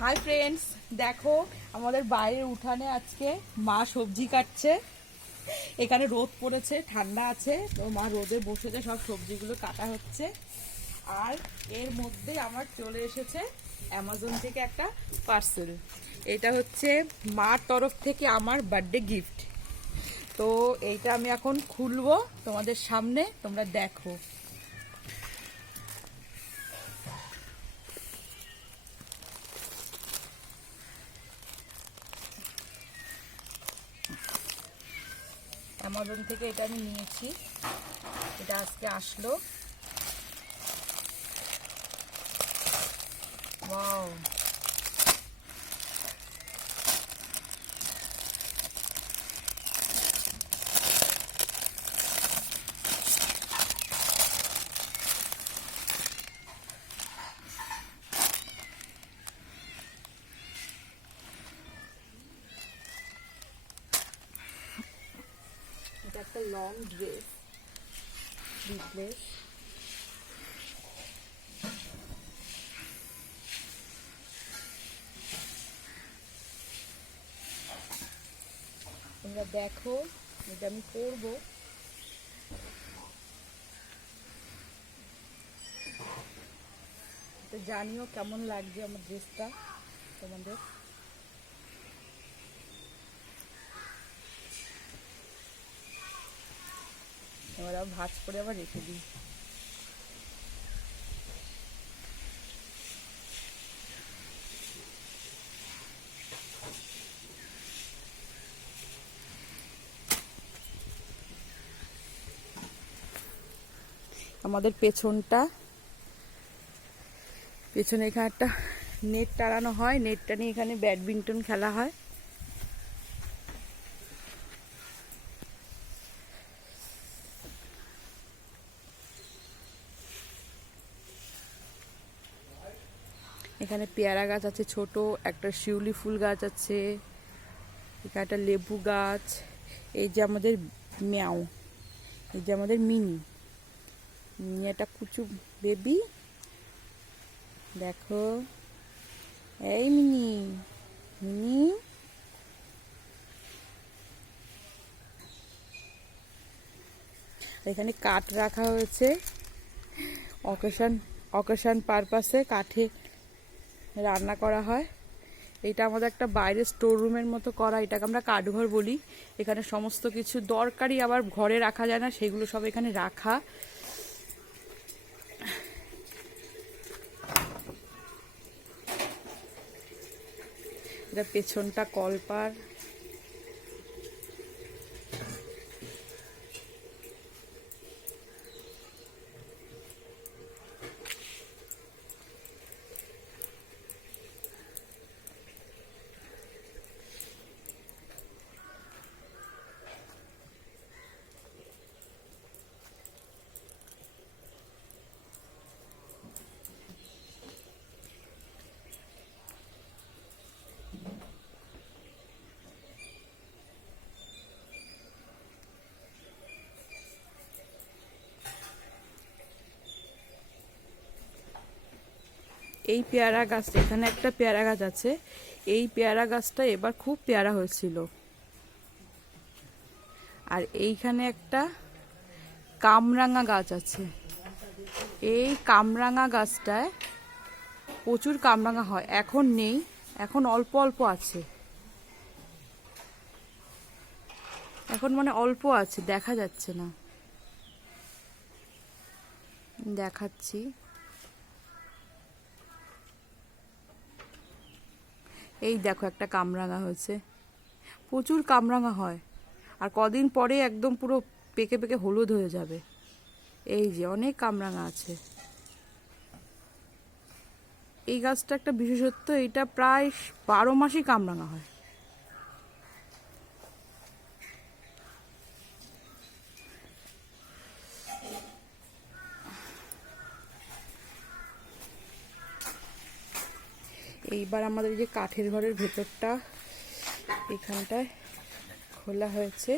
Hi friends, দেখো আমাদের বাইরের উঠানে আজকে মা সবজি কাটছে। এখানে রোদ পড়েছে, ঠান্ডা আছে, তো মা রোদে বসেছে, সব সবজিগুলো কাটা হচ্ছে। আর এর মধ্যে আমার চলে এসেছে অ্যামাজন থেকে একটা পার্সেল। এটা হচ্ছে মার তরফ থেকে আমার বার্থডে গিফট। তো এইটা আমি এখন খুলবো তোমাদের সামনে, তোমরা দেখো। অ্যামাজন থেকে এটা আমি নিয়েছি, এটা আজকে আসলো। ওয়াও, এটা একটা লং ড্রেস, স্লিভলেস। তোমরা দেখো, এটা আমি পরবো। তো জানিও কেমন লাগছে আমার ড্রেসটা তোমাদের। এবার আবার ভাঁজ করে আবার রেখে দিই। আমাদের পেছনে এখানে একটা নেট টানানো হয়, নেটটা নিয়ে এখানে ব্যাডমিন্টন খেলা হয়। এখানে পেয়ারা গাছ আছে ছোট, একটা শিউলি ফুল গাছ আছে, এখানে একটা লেবু গাছ। এই যে আমাদের ম্যাও, এই যে আমাদের মিনি, একটা কুচু বেবি, দেখো। এই মিনি, মিনি। এখানে কাঠ রাখা হয়েছে অকেশন পারপাসে, কাঠে রান্না করা হয়। এটা আমাদের একটা বাইরে স্টোর রুমের মতো করা, এটাকে আমরা কাঠঘর বলি। এখানে সমস্ত কিছু দরকারি আবার ঘরে রাখা যায় না, সেগুলো সব এখানে রাখা। এটা পেছনটা কলপার। এই পেয়ারা গাছটা, এখানে একটা পেয়ারা গাছ আছে। এই পেয়ারা গাছটা এবার খুব পেয়ারা হয়েছিল। আর এইখানে একটা কামরাঙা গাছ আছে। এই কামরাঙা গাছটায় প্রচুর কামরাঙা হয়, এখন নেই, এখন অল্প অল্প আছে। এখন মানে অল্প আছে, দেখা যাচ্ছে না, দেখাচ্ছি। এই দেখো, একটা কামরাঙা হয়েছে, প্রচুর কামরাঙা হয়। আর কদিন পরে একদম পুরো পেকে পেকে হলুদ হয়ে যাবে। এই যে অনেক কামরাঙা আছে। এই গাছটা একটা বিশেষত্ব, এটা প্রায় 12 মাসই কামরাঙা হয়। এইবার আমাদের যে কাঠের ঘরের ভেতরটা, এখানটায় খোলা হয়েছে।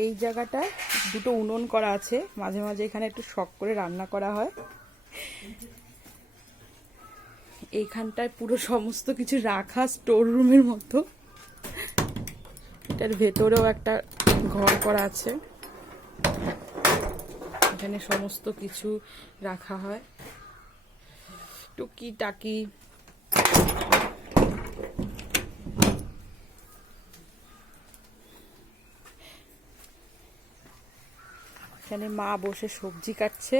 এই জায়গাটায় দুটো উনুন করা আছে, মাঝে মাঝে এখানে একটু শখ করে রান্না করা হয়। এইখানটায় পুরো সমস্ত কিছু রাখা স্টোর রুমের মতো। এটার ভেতরেও একটা ঘর করা আছে, এখানে সমস্ত কিছু রাখা হয়, টুকি টাকি। এখানে মা বসে সবজি কাটছে।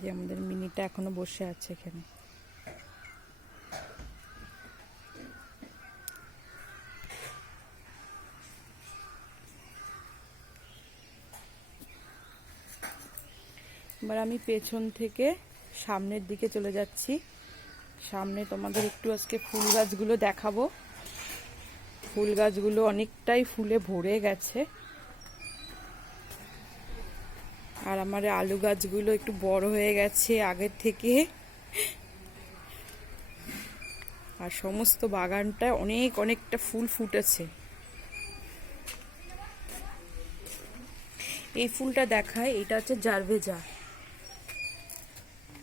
যে আমাদের মিনিটা এখনো বসে আছে এখানে। এবার আমি পেছন থেকে সামনের দিকে চলে যাচ্ছি। সামনে তোমাদের একটু আজকে ফুল গাছগুলো দেখাবো। ফুল গাছগুলো অনেকটাই ফুলে ভরে গেছে, আর আমার আলু গাছগুলো একটু বড় হয়ে গেছে আগের থেকে। আর সমস্ত বাগানটায় অনেকটা ফুল ফুটেছে। এই ফুলটা দেখায়, এটা হচ্ছে জারভেজা।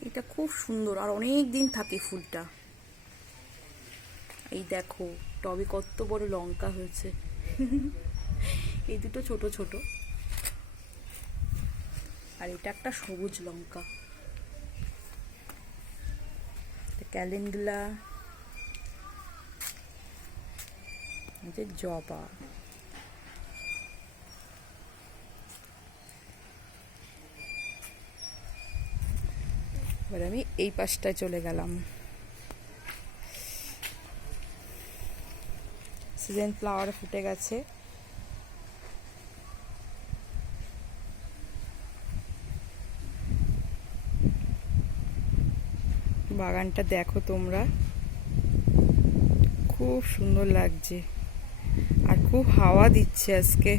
এটা খুব সুন্দর আর অনেক দিন থাকে ফুলটা। এই দেখো টবে কত বড় লঙ্কা হয়েছে। এই দুটো ছোট ছোট, আর এটা একটা সবুজ লঙ্কা। ক্যালেন্ডুলা, যে জবা। এবার আমি এই পাশটায় চলে গেলাম। সিজন ফ্লাওয়ার ফুটে গেছে। বাগানটা দেখো তোমরা, খুব সুন্দর লাগছে আর খুব হাওয়া দিচ্ছে আজকে।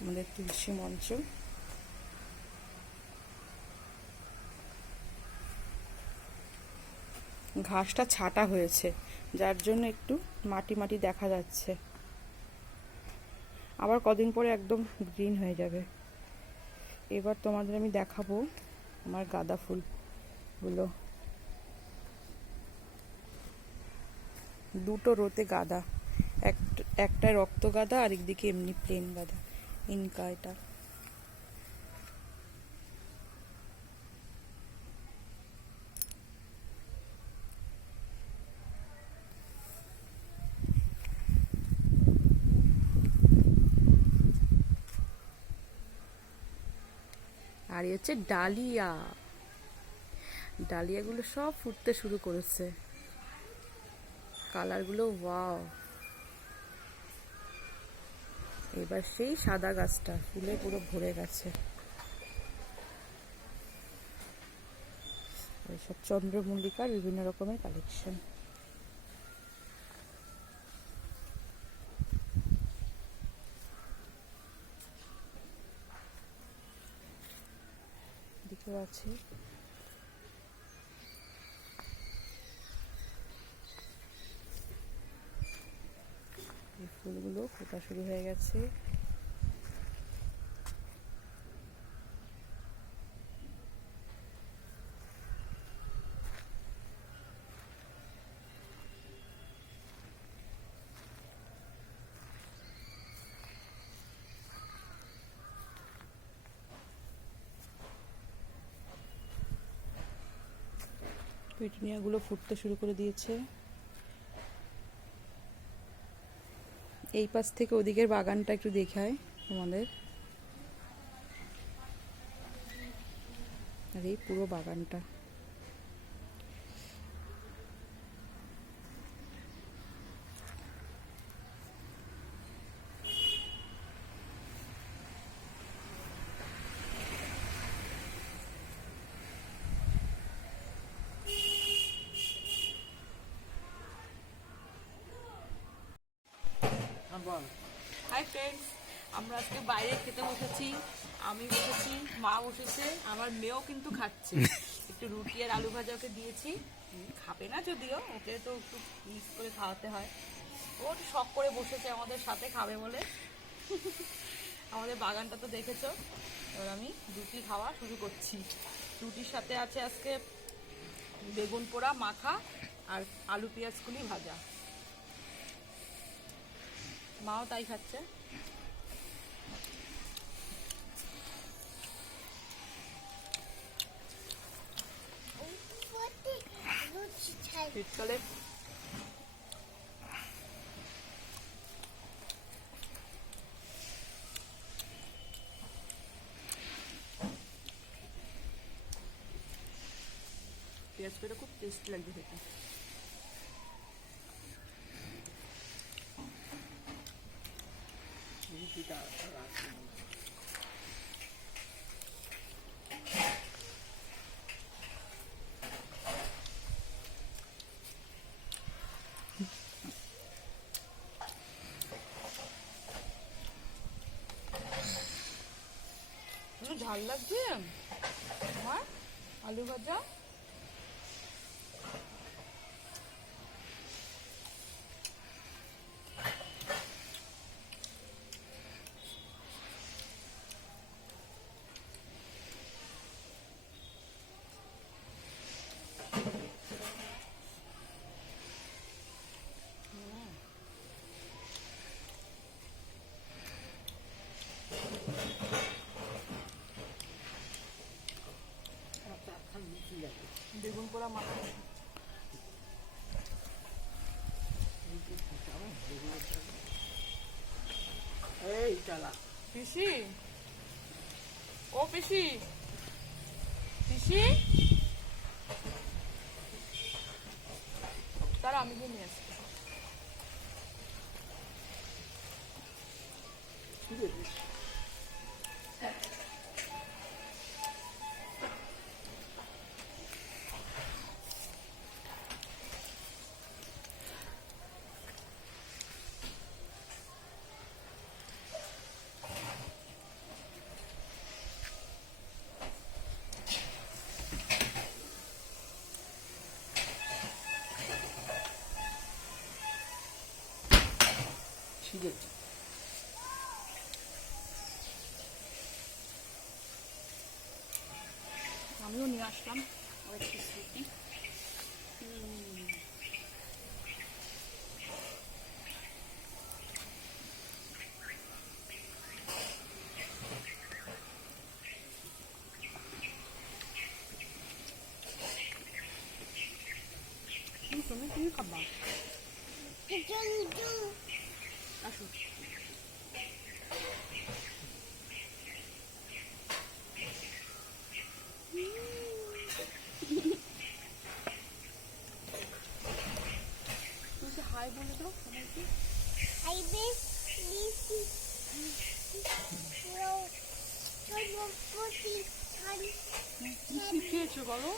আমাদের তুলসী মঞ্চ। ঘাসটা ছাটা হয়েছে, যার জন্য একটু মাটি মাটি দেখা যাচ্ছে। আবার কদিন পরে একদম গ্রিন হয়ে যাবে। এবার তোমাদের আমি দেখাবো আমার গাঁদা ফুলগুলো। দুটো রোতে গাঁদা, একটা রক্ত গাঁদা আর একদিকে এমনি প্লেন গাঁদা। ইনকা এটা। আর এই হচ্ছে ডালিয়া। ডালিয়াগুলো সব ফুটতে শুরু করেছে, কালারগুলো ওয়াও। এবার সেই সাদা গাছটা ফুলে পুরো ভরে গেছে। এইসব চন্দ্রমল্লিকার বিভিন্ন রকমের কালেকশন। দিকেও আছে। এই ফুলগুলো ফোটা শুরু হয়ে গেছে। পিটুনিয়াগুলো ফুটতে শুরু করে দিয়েছে। এই পাশ থেকে ওদিকের বাগানটা একটু দেখায় তোমাদের। আর এই পুরো বাগানটা। হাই ফ্রেন্ডস, আমরা আজকে বাইরে খেতে বসেছি। আমি বসেছি, মা বসেছে, আমার মেয়েও কিন্তু খাচ্ছে। একটু রুটি আর আলু ভাজা ওকে দিয়েছি, খাবে না যদিও, ওকে তো একটু মিক্স করে খাওয়াতে হয়। ও একটু শখ করে বসেছে আমাদের সাথে খাবে বলে। আমাদের বাগানটা তো দেখেছো। এবার আমি রুটি খাওয়া শুরু করছি। রুটির সাথে আছে আজকে বেগুন পোড়া মাখা আর আলু পেঁয়াজ কুলি ভাজা। মাও তাই খাচ্ছে। শীতকালে পেঁয়াজ করে খুব টেস্টি লাগবে খেতে। ঝাল লাগছে আমার আলু ভাজা। বেগুন পোড়া মাখা এই চালা পিসি, ও পিসি, পিসি তারা আমি গিয়ে নিয়ে আসছি। শিখেছি আমিও নিয়ে আসলাম অনেক স্মৃতি। তুমি কি খাবা? আসো। তুমি হাই বলে দাও সবাইকে। কি খেয়েছো বলো?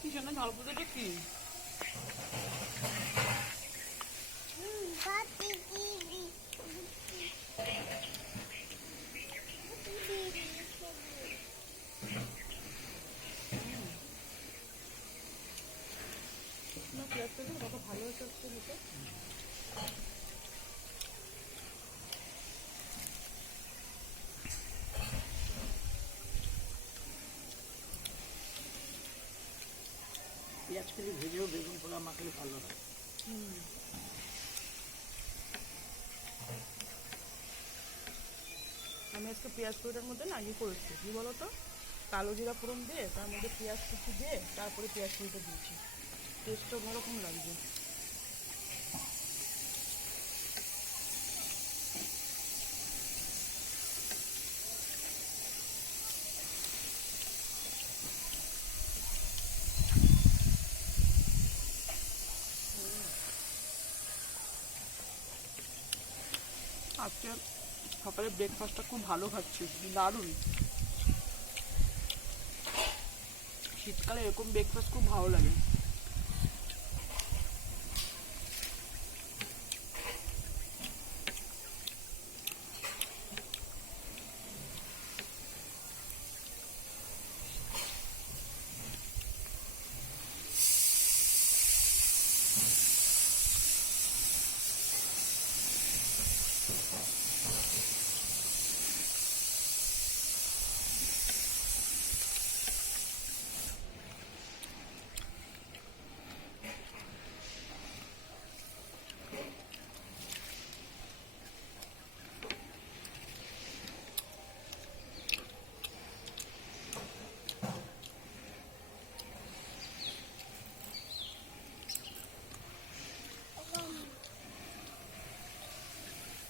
কি শোনা ঝালপুরিটা কি? না পেঁয়াজ পেঁয়াজ কত ভালো হচ্ছে হতে। পেঁয়াজ করে ভেজেও বেগুন পোড়া মাখলে ভালো হয়। আমি আজকে পেঁয়াজ পোড়ার মধ্যে না ইয়ে করেছি, কি বলতো, কালো জিরা ফোড়ন দিয়ে তার মধ্যে পেঁয়াজ কুচি দিয়ে তারপরে পেঁয়াজ কুচিটা দিয়েছি। টেস্টটা অন্যরকম লাগবে। আজকে সকালে ব্রেকফাস্টটা খুব ভালো খাচ্ছি, দারুণ। শীতকালে এরকম ব্রেকফাস্ট খুব ভালো লাগে।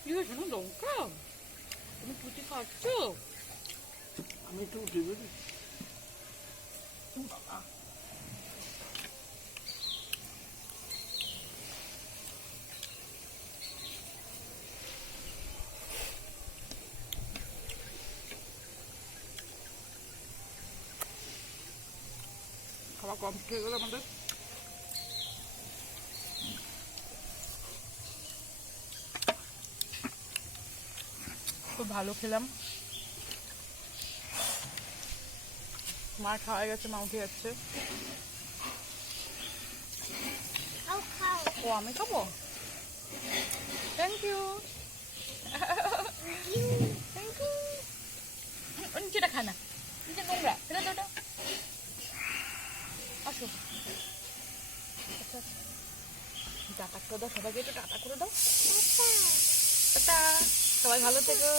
কি হয়েছে না লঙ্কা? তুমি টুটি খাচ্ছ? আমি একটু উঠে বুঝি। খাবার কম খেয়ে গেলে আমাদের। খুব ভালো খেলাম। মা খাওয়া গেছে, মা উঠে যাচ্ছে। ও আমি খাবো? Thank you. Thank you. নিচেটা খা না, নিচে নোংরা, ফেলে দাও ওটা। আসো। আচ্ছা, টাটা করে দাও সবাইকে, একটু টাটা করে দাও। টাটা, সবাই ভালো থেকো।